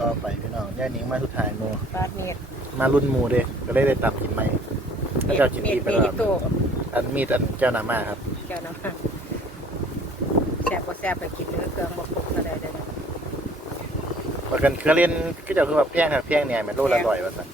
ต่อไปพี่น้องย่าหนิงมาสุดท้ายโมปาดเมีดมารุ่นหมูเด้ก็เลยได้ตับกินใหม่ถ้าเจ้ากินเมีดีดไปมีแล้วดตู้อันมีดอันเจ้าหนามาครับเจ้าน้ำมันแซ่บบ่แซ่บไปกินเนื้อเครื่องบ่ปรุงก็ได้เด้อมากันเครือเล่นก็เจะคือแบบแพงครับแพงเนี่ยแมันโลละร้อยว่าสั่น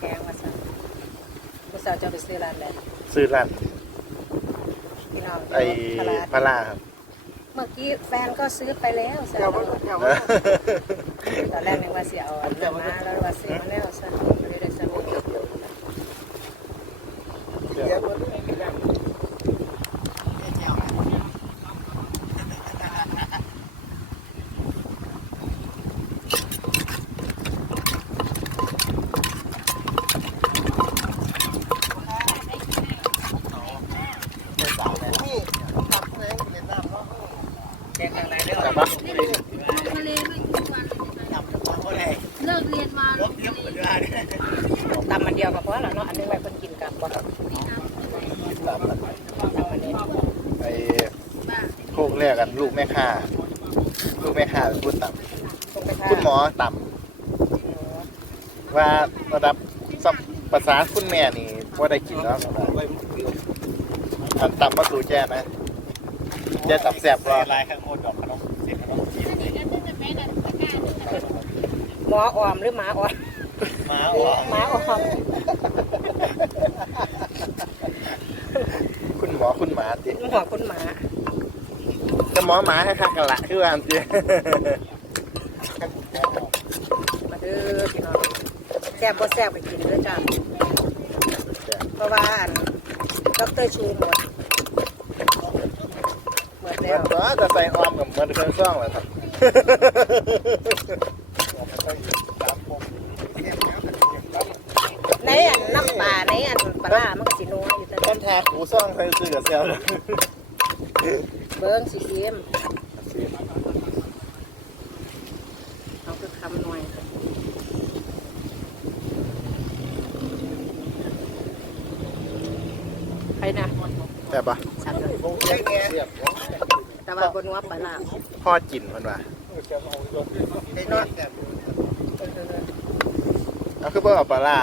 แกงว่าซั่นผู้สาวจะไปซื้อร้านใดซื้อร้านพี่น้องไอ้ตลาดพาราครับ เมื่อกี้แฟนก็ซื้อไปแล้วแซวตอนแรกนึกว่าสิเอาอันนั้นมาแล้วว่าซื้อมาแล้วซั่นบ่ได้ได้สนุกแกงอะไรเด้อ แต่ปะ ทะเลไม่ทุกวันเลิกเรียนมาลงทะเลตำมันเดียวก็พอแล้วเนาะอันนึงไว้เพิ่นกินกันบ่ตำอันนี้ไอ้โคกแรกกันลูกแม่ค้าลูกแม่ค้าเป็นผู้ต่ำคุณหมอต่ำว่าระดับภาษาคุณแม่นี่ว่าได้กินแล้วอันต่ำมาสูแจ้นะแจ้ตับแสบรอลายข้างโคตรดอกขนมจีน ห มอออมหรือหมาออมมาอ๋อหมาออมคุณหมอคุณหมาติหัวคุณหมาแต่หมอหมาให้คักกันละคือว่าอันติมาเด้อพี่น้องแซ่บบ่แซ่บไปกินเด้อจ้าเพราะว่าอันดอกเตอรชูหมดหมดเหมืแล้อนวตัวจะใส่ออมกับเหมือนเครื่องซ่องเลยครับ ในอันน้ำปลาในอันปลาร้ามันก็สินัวอยู่แต่ต้นแทาหูซ่องใส่ซื้อกับเซลล์เบิ้งสิเค็มเอาคือคำหน่อยใครนะแต่ปะสั่งเลยแต่ว่าบนนัวปลาร้าพ่อจินมันว่า เอาคือเพิ่งเอาปลาร้า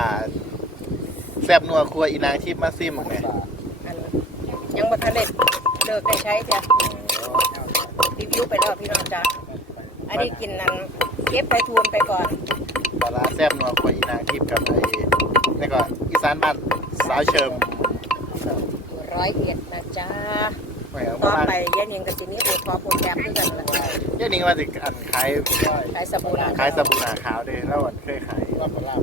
แซบนัวครัวอีนางทิพย์มาซิมไงอันยังบ่ทันได้เลิกได้ใช้จ้ะรีวิวไปแล้วพี่น้องจ้ะอันนี้กินนั้นเก็บไปทวนไปก่อนปลาร้าแซบนัวครัวอีนางทิพย์กับไอ้นี่ก็อีสานบ้านสาวเชิมร้อยเอ็ดนะจ๊ะ ไม่เอาต่อมาไปยายนิงกับสินี้โอทอโปรแกรมด้วยกันละเจ้านิงว่าสิอันขายขายสบู่นะขายสบู่หนาขาวเด้แล้วอันเคยขายว่าปลาร้า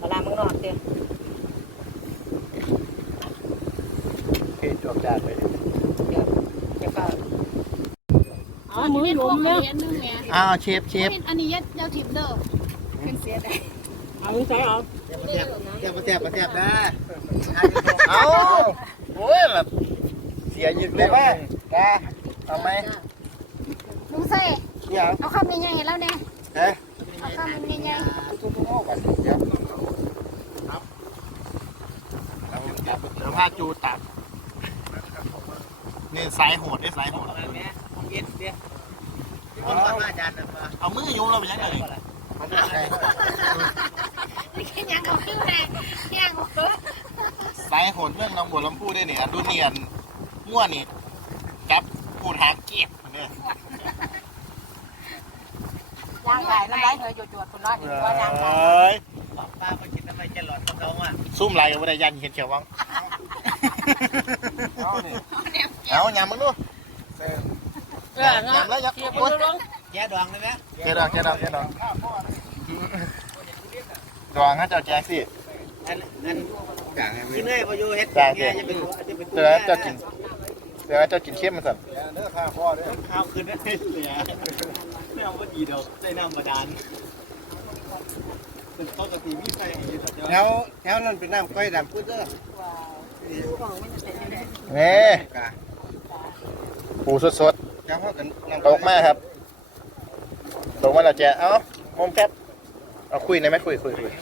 ปลาร้าเมืองนอกเด้อเคยจวบจานเลยเดี๋ยวเดี๋ยวก็อ๋อมือหลุมแล้วนึงไงอ้าวเชฟเชฟอันนี้ยัดยาวทิพเด้อขึ้นเสียได้เอาแซบแซบแซบแซบนะเอาโอ้ยแบบเสียยึกเลยว่าแกเอาไหมลุงเซ่เดี๋ยวเอาคำใหญ่ๆแล้วเนี่ยเฮ้ยเอาคำใหญ่ทุกๆโม่ก่อนเดี๋ยวครับเดี๋ยวผ้าจูตัดนี่สายโหดได้สายโหดเอามือโยงเราไปยังไงๆนี่แค่ยังเอาขึ้นแรงยังเอาขึ้นสายโหดเรื่องน้องบัวลำพูได้เนี่ยดูเนียน ง่วนี่จับปูทางเกียบเนี่ยย่างขายน้ำลายเธอจวดๆคุณน้อยอีกว่าย่างขายเอ้ยซุ่มไรก็ไม่ได้ยันเห็นเขียววังเอาหยำมึงดูเออหยำแล้วยับโอ้ยแย่ดองเลยไหมแกดองแกดองแกดองดองฮะเจ้าแจ๊กสิอันอันกินเลยพออยู่เฮ็ดได้แย่เดี๋ยวจะเป็นจะเป็นเดี๋ยวเจ้ากิน เดี๋ยวเจ้ากินเข้มมันสั่นข้าวคืนได้เนี่ยไม่เอาว่าดีเดียวใส่น้ำบาดาลเป็นปกติมีไฟอยู่แต่แถวแถวนั้นเป็นน้ำก้อยดำพุดเด้อนี่ปูสดแถวเขากันน้ำๆตกมาครับตกมาแล้วแจ๊เอ้ามุมแคบเอาคุยได้ไหมคุยคุยคุย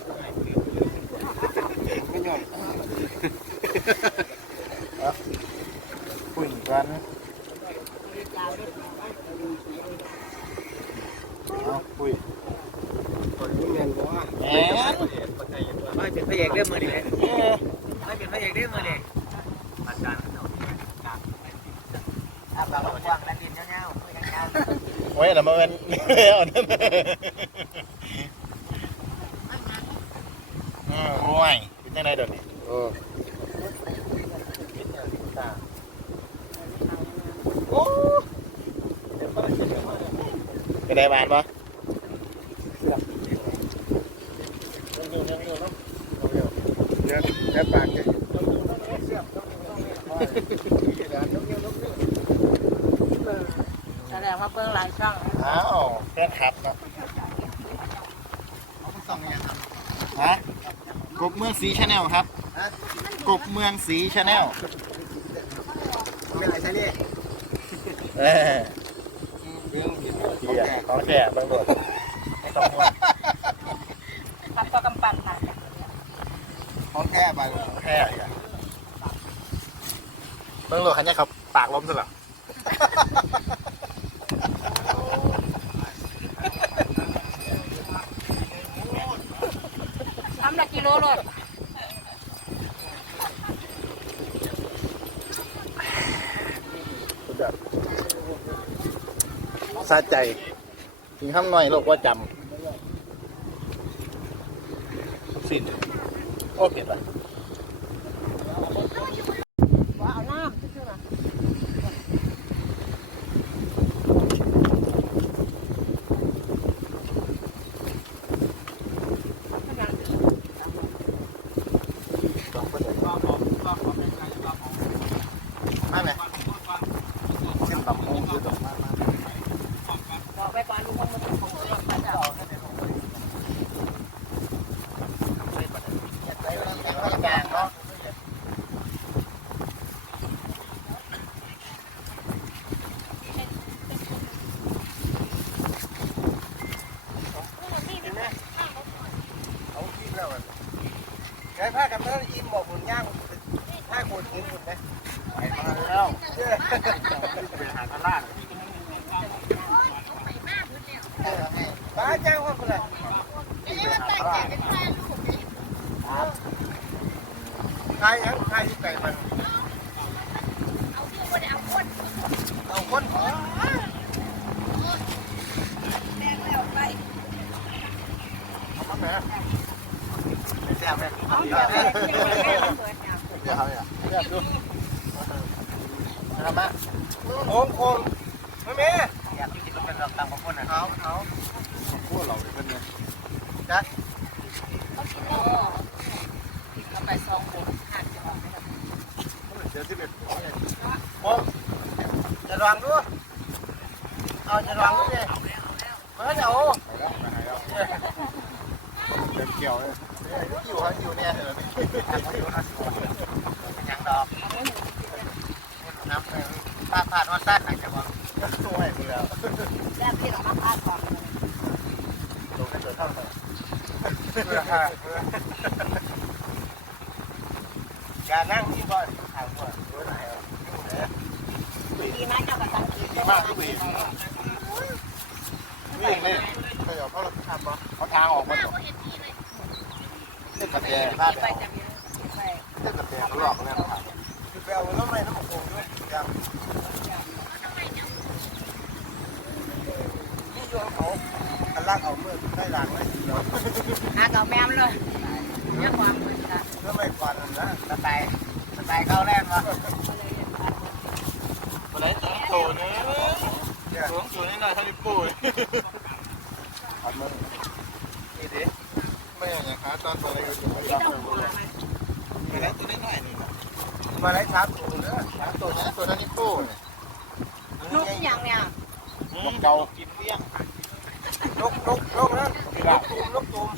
ไม่ยอม คุยกันโเอาคุยคนนี้แมนบ่ว่าแหมไม่เป็นพระเอกเรื่องมือนี่เออไม่เป็นพระเอกเรื่องมือนี่อาจารย์อะบางกว้างและดินเงาๆคุยกันยาวโอ้ยแต่มาเป็นเอานั่นอืมโอ้ยเป็นยังไงเดี๋ยวนี้ ออโอ้กระไดบานปะเนื้อเนื้อปากเนี่ยแสดงว่าเบื้องหลายช่องอ้าวแค่ขับเนาะฮะกบเมืองสีชาแนลครับ กบเมืองสีชาแนลไม่ไรใช่เนี่ย เออเรื่องผิดเฮียของแก่ตำรวจไม่ต้องห่วงทำตัวกำปั้นค่ะของแก้ไปของแค่อีกอะตำรวจคันนี้เขาปากล้มซะหรอ ทำละกิโลรถ สุดยอด สะใจ ถึงข้ามหน่อยโลกว่าจำสิ้นโอเปลี่ยนไป ว่าเอาน้ำซื่อๆนะ ไม่ไหมเส้นตับมูคือดอกมาก บอกไปก่อนลุงมันมาของเราไปเจ้า กลางเนาะ เอากินแล้วอะใช้ผ้ากันเมื่ออิ่มบอกบุญย่างผ้าโกนกินบุญนะ ไปมาแล้ว เป็นหาตลาด ป้าจ้างว่าคนละ ใครยังใครที่ไก่มันเอาคนเอามาแม่แซ่บเลยเอาเดี๋ยวเดี๋ยวเดี๋ยวเปิดเนี่ยเดี๋ยวเขาเนี่ยเดี๋ยวดูเอามาโค้โค้งไม่ม่อยากกินเป็นตามของคนนะเอาเอา วกเราเป็นไงจัดเอาไปสองคนหั่นจะออกไปเดี๋ยวที่เป็นโค้งจะลองดูเอาจะลองดูเลยเฮ้ยเอาไปแล้วไปไหนแล้วเต็มเกี่ยวเลยอยู่ฮะอยู่เนี่ยเถอะยังดอกน้ำตาผ่านวันสั้นไหนจะบอกช่วยมึงแล้วแล้วพี่เรามาพาดก่อน ลงให้เกิดเท่าไหร่ อย่านั่งที่บ่อนถามก่อนดีนะเจ้ากับตังค์กินมากทุกปีวิ่งเลยขยับเขาเราทำปะเขาทางออกมาหรอเล่นกระแตพลาดไปไปจะมีไปเล่นกระแตเขาหลอกแล้วครับไปเอาแล้วไม่ต้องโค้งด้วยยังนี่โยนเขาอัน ล่างเอาเมื่อได้หลังเลยเดี๋ยวหาเก่าแมมเลยเนี่ยความเหมือนกันเมื่อไม่ฟันนะสไตล์สไตล์เข้าแรกวะวันไหนต้องโชว์เนี่ยต้องโชว์นิดหน่อยท่านพี่ปุ้ยทำมึงนี่ดิไม่อย่างนี้ครับตอนตัวอะไรอยู่ไม่รับเลยไม่ได้ตัวนิดหน่อยนี่นะมาไล่ทับตูเนอะตัวนี้ตัวนั้นนี่ปุ้ยลูกอย่างเนี่ยมันเกา กินเลี้ยงนกนกนกนะนกตูมนกตูม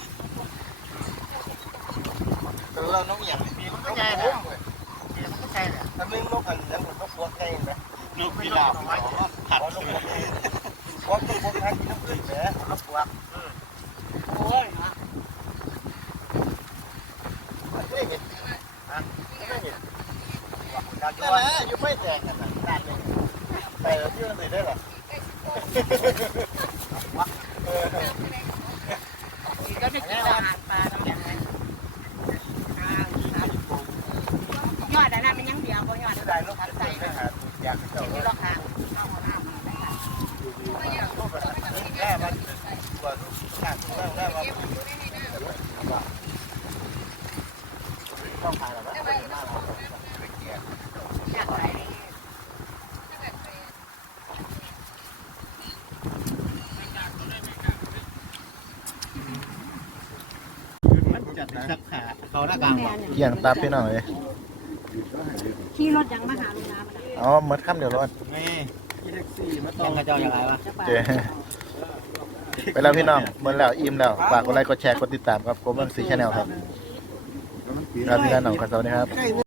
แต่เราน้องอย่างมีมันนก็กง่ายตูนะมมันก็ใช่แหละถ้ามึงนกอันนั้นนกพวกใช่ไหมนกพิราบผัดนกพวกพวกพวกนั้นกินน้ำผึ้งแหมนกพวกโอ้ยนะไม่เห็นนะไม่เห็นดาวนั่นแหละยังไม่แตกกันนะด้ ก็ได้กินอาหารปลาตัวอย่างนั้นยอดอันนั้นมันยังเดียวก็ยอดได้ลูกใส่ไปหาอยากจะเอาราคาเอาหัวหน้าไปได้ จัดสักขาเขาหน้ากลางว่ะเกี่ยงตาพี่น้องเลยขี่รถยังมาหาลุงน้ำอ๋อเมื่อค่ำเดี๋ยวรอดไม่ที่แท็กซี่มาต้องกระเจ้าอย่างไรวะเจไปแล้วพี่น้องเมื่อแล้วอิ่มแล้วฝากกดไลค์กดแชร์กดติดตามครับผมเมืองซีชาแนลครับครับพี่น้องขอสวัสดีครับ